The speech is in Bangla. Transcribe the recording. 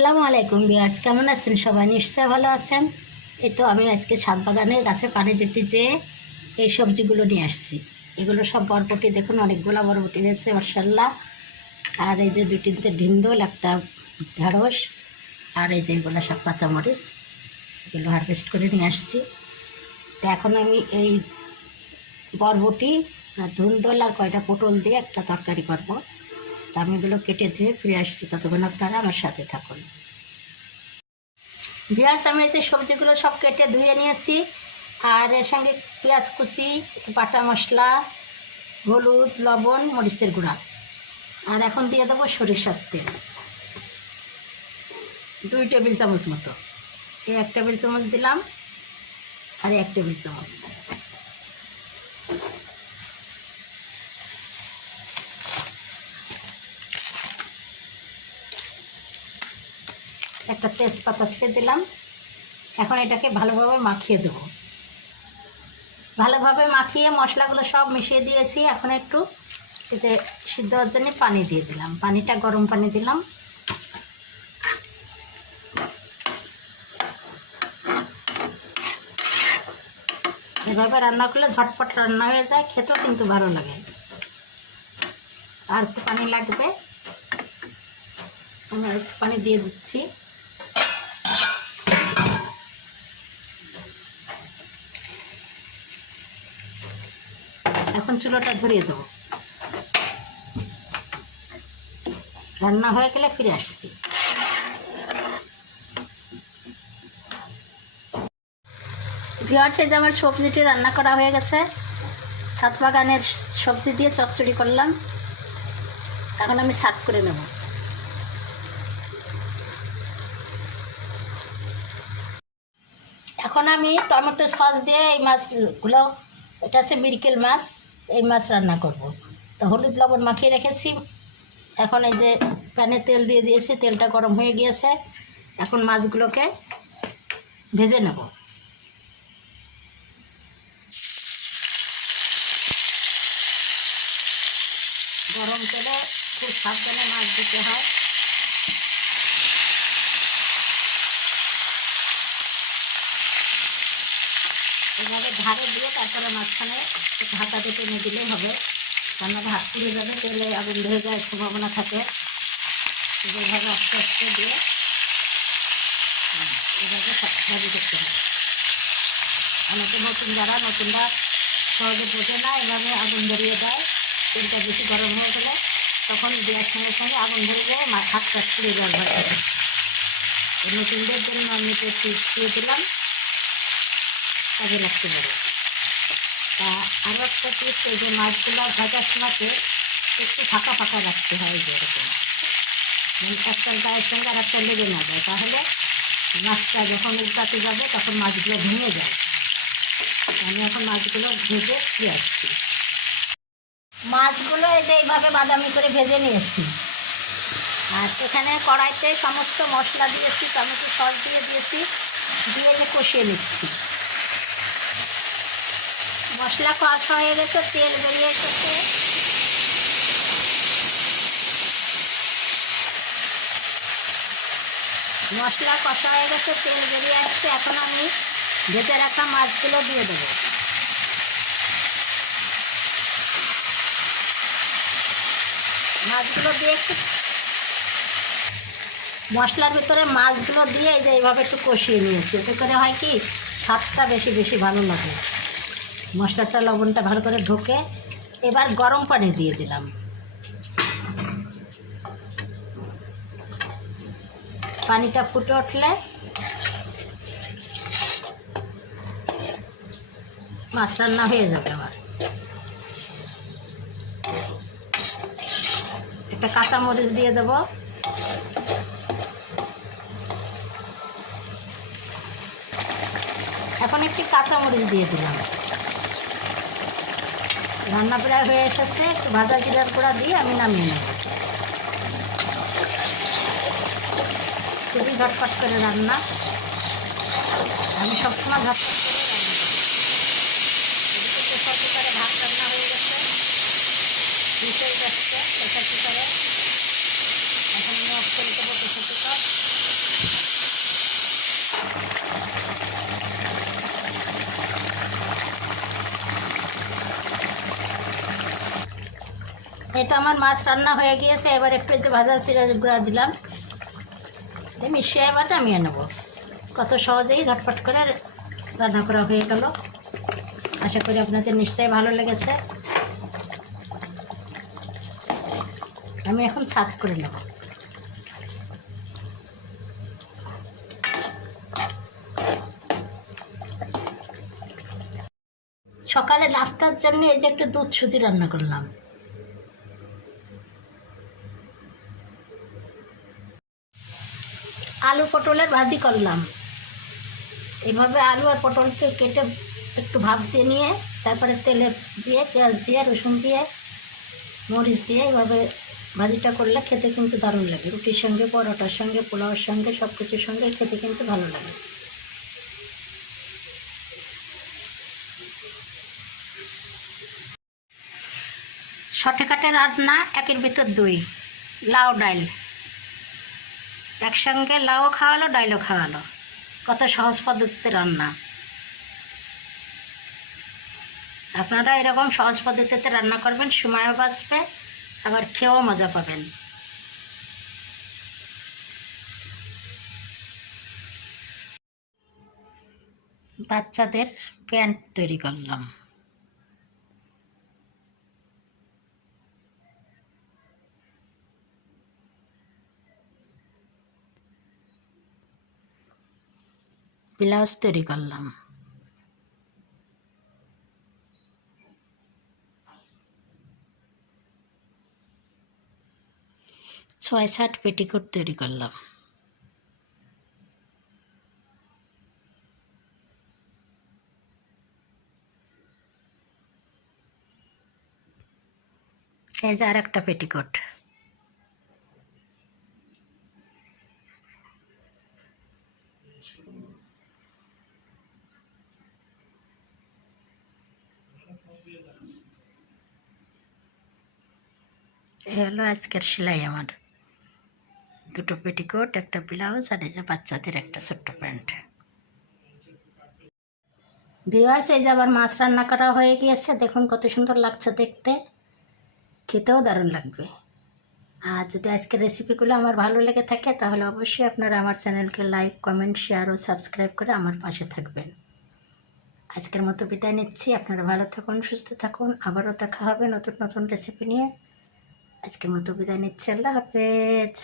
আসসালামু আলাইকুম বিয়ার্স কেমন আছেন সবাই? নিশ্চয় ভালো আছেন? এই তো আমি আজকে ছাদ বাগানে গাছে পানি দিতে যেয়ে এই সবজিগুলো নিয়ে আসছি। এগুলো সব বরবটি, দেখুন অনেকগুলো বরবটি হয়েছে মার্শাল্লাহ আর এই যে দুই তিনটে ঢিমদোল একটা ঢেঁড়স, আর এই যে এগুলো সব কাঁচামরিচ, এগুলো হারভেস্ট করে নিয়ে আসছি। তো এখন আমি এই বরবটি ধুন্দল আর কয়টা পটল দিয়ে একটা তরকারি করব। তা আমি এগুলো কেটে ধুয়ে ফিরে আসছি। ততক্ষণ আপনারা আমার সাথে থাকুন। বিয়ার্স আমি এই যে সবজিগুলো সব কেটে ধুয়ে নিয়েছি। আর এর সঙ্গে পেঁয়াজ কুচি, বাটা মশলা, হলুদ, লবণ, মরিচের গুঁড়া। আর এখন দিয়ে দেবো সরিষার তেল। দুই টেবিল চামচ মতো। এই এক টেবিল চামচ দিলাম। আর এক টেবিল চামচ। একটা তেজপাতা ছেড়ে দিলাম। এখন এটাকে ভালোভাবে মাখিয়ে দেবো। ভালোভাবে মাখিয়ে মশলাগুলো সব মিশিয়ে দিয়েছি। এখন একটু যে সিদ্ধ হওয়ার জন্য পানি দিয়ে দিলাম। পানিটা গরম পানি দিলাম। এভাবে রান্না করলে ঝটপট রান্না হয়ে যায়। খেতেও কিন্তু ভালো লাগে। আর একটু পানি লাগবে। আমি একটু পানি দিয়ে দিচ্ছি। এখন চুলোটা ধরিয়ে দেবো। রান্না হয়ে গেলে ফিরে আসছি। ভিওয়ার্সে যে আমার সবজিটি রান্না করা হয়ে গেছে। ছাদ বাগানের সবজি দিয়ে চচ্চড়ি করলাম। এখন আমি সার্ভ করে নেব। এখন আমি টমেটো সস দিয়ে এই মাছগুলো, এটা হচ্ছে মিরকেল মাছ। এই মাছ রান্না করব। তো হলুদ লবণ মাখিয়ে রেখেছি। এখন এই যে প্যানে তেল দিয়ে দিয়েছি, তেলটা গরম হয়ে গিয়েছে। এখন মাছগুলোকে ভেজে নেব। গরম তেলে খুব সাবধানে মাছ দিতে হয়। এভাবে ধারে দিয়ে তারপরে মাঝখানে ঢাকা দিয়ে টেনে দিলেই হবে। রান্নাটা হাত পুড়ে যাবে তেলে আগুন ধরে যাওয়ার সম্ভাবনা থাকে। এভাবে আস্তে আস্তে দিয়ে হুম, এইভাবে ভাজি করতে হবে অনেকে নতুন যারা নতুনরা সহজে বোঝে না এভাবে আগুন ধরিয়ে দেয় তেলটা বেশি গরম হয়ে গেলে তখন দেওয়ার সঙ্গে সঙ্গে আগুন ধরে যায় হাতটা পুড়ে এই নতুনদের জন্য আমি দিয়ে দিলাম। কাজে লাগতে পারে। তা আরও একটা টিপস যে মাছগুলো ভাজার সময়তে একটু ফাঁকা ফাঁকা রাখতে হয় এই যে এরকম। মানে একটার গায়ের সঙ্গে আর একটা লেগে না যায়। তাহলে মাছটা যখন উল্টাতে যাবে, তখন মাছগুলো ভেঙে যায়। আমি এখন মাছগুলো ভেজে দিয়ে আসছি। মাছগুলো এই যে এইভাবে বাদামি করে ভেজে নিয়েছি। আর এখানে কড়াইতে সমস্ত মশলা দিয়েছি, টমেটো সস দিয়ে দিয়েছি, দিয়ে যে কষিয়ে নিচ্ছি। মশলা কষা হয়ে গেছে, তেল বেরিয়ে এসেছে। মশলা কষা হয়ে গেছে, তেল বেরিয়ে আসছে। এখন আমি ভেজে রাখা মাছগুলো দিয়ে দেবো। মাছগুলো দিয়ে একটু মশলার ভিতরে মাছগুলো দিয়ে এই যে এইভাবে একটু কষিয়ে নিয়েছি। এতে করে হয় কি, স্বাদটা বেশি বেশি ভালো লাগে। মশলাটা, লবণটা ভালো করে ঢোকে। এবার গরম পানি দিয়ে দিলাম। পানিটা ফুটে উঠলে মাছ রান্না হয়ে যাবে আবার। একটা কাঁচা মরিচ দিয়ে দেবো। এখন একটি কাঁচা মরিচ দিয়ে দিলাম। রান্না প্রায় হয়ে এসেছে, একটু ভাজা জিরার গুঁড়া দিয়ে আমি নামিয়ে নিই খুবই ঝটপট করে রান্না। আমি সবসময় ঝটপট করে রান্না করি এদিকে প্রেশার কুকারে ভাত রান্না হয়ে গেছে মিশে যাচ্ছে প্রেশার কুকারে এখন আমি অফ করে দেবো প্রেশার কুকার এই তো আমার মাছ রান্না হয়ে গিয়েছে, এবার একটু যে ভাজা চিরা গুঁড়া দিলাম। মিশিয়ে এবার নামিয়ে নেব। কত সহজেই ঝটপট করে রান্না করা হয়ে গেল। আশা করি আপনাদের নিশ্চয়ই ভালো লেগেছে। আমি এখন সার্ভ করে নেব। সকালে নাস্তার জন্য এই যে একটু দুধ সুজি রান্না করলাম। আলু পটলের ভাজি করলাম। এইভাবে আলু আর পটলকে কেটে একটু ভাপ দিয়ে নিয়ে, তারপরে তেলে দিয়ে, পেঁয়াজ দিয়ে, রসুন দিয়ে, মরিচ দিয়ে এইভাবে ভাজিটা করলে খেতে কিন্তু দারুণ লাগে। রুটির সঙ্গে, পরোটার সঙ্গে পোলাওর সঙ্গে সব কিছুর সঙ্গে খেতে কিন্তু ভালো লাগে। শর্টকাটে রান্না, একের ভিতর দুই। লাউ ডাইল। একসঙ্গে লাউ খাওয়ালো, ডাইলও খাওয়ালো। কত সহজ পদ্ধতিতে রান্না। আপনারা এরকম সহজ পদ্ধতিতে রান্না করবেন, সময়ও বাঁচবে, আবার খেয়েও মজা পাবেন। বাচ্চাদের প্যান্ট তৈরি করলাম। ব্লাউজ তৈরি করলাম। ছয় সাত পেটিকোট তৈরি করলাম। এই যে আর একটা পেটিকোট। হলো আজকের সেলাই আমার। দুটো পেটিকোট, একটা ব্লাউজ আর এই যে বাচ্চাদের একটা ছোট্ট প্যান্ট। ভিওয়ার্স এই যে আবার মাছ রান্না করা হয়ে গিয়েছে। দেখুন কত সুন্দর লাগছে দেখতে। খেতেও দারুণ লাগবে। আর যদি আজকের রেসিপিগুলো আমার ভালো লেগে থাকে, তাহলে অবশ্যই আপনারা আমার চ্যানেলকে লাইক কমেন্ট শেয়ার ও সাবস্ক্রাইব করে আমার পাশে থাকবেন। আজকের মতো বিদায় নিচ্ছি। আপনারা ভালো থাকুন, সুস্থ থাকুন। আবারও দেখা হবে নতুন নতুন রেসিপি নিয়ে। আজকের মতো বিদায় নিচ্ছি। আল্লাহ হাফেজ।